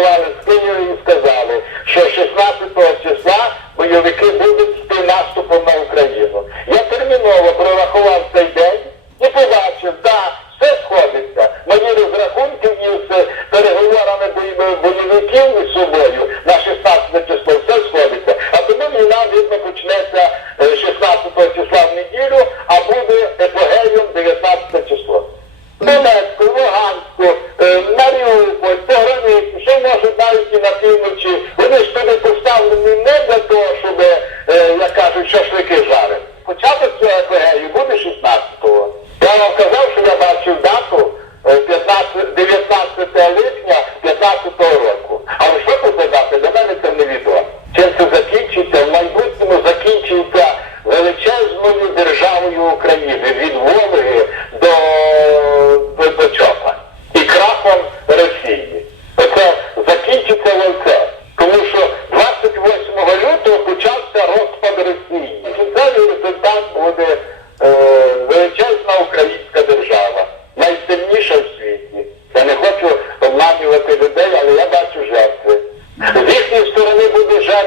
перебували в Києві і сказали, що 16 числа бойовики будуть йти наступом на Україну. Я терміново прорахував цей день і побачив, да, все сходиться. Мої розрахунки із переговорами бойовиків із собою на 16 число все сходиться. А тому війна, видно, почнеться. липня 15 року. Але що тут задати? для мене це невідомо. Чим це закінчиться, в майбутньому закінчується величезною державою України від Вологи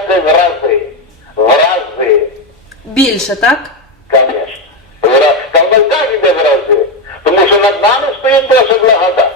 рази, в рази. В рази. Більше, так? Звісно. Кавальда йде в рази. Тому що над нами стоїть Божа благодать.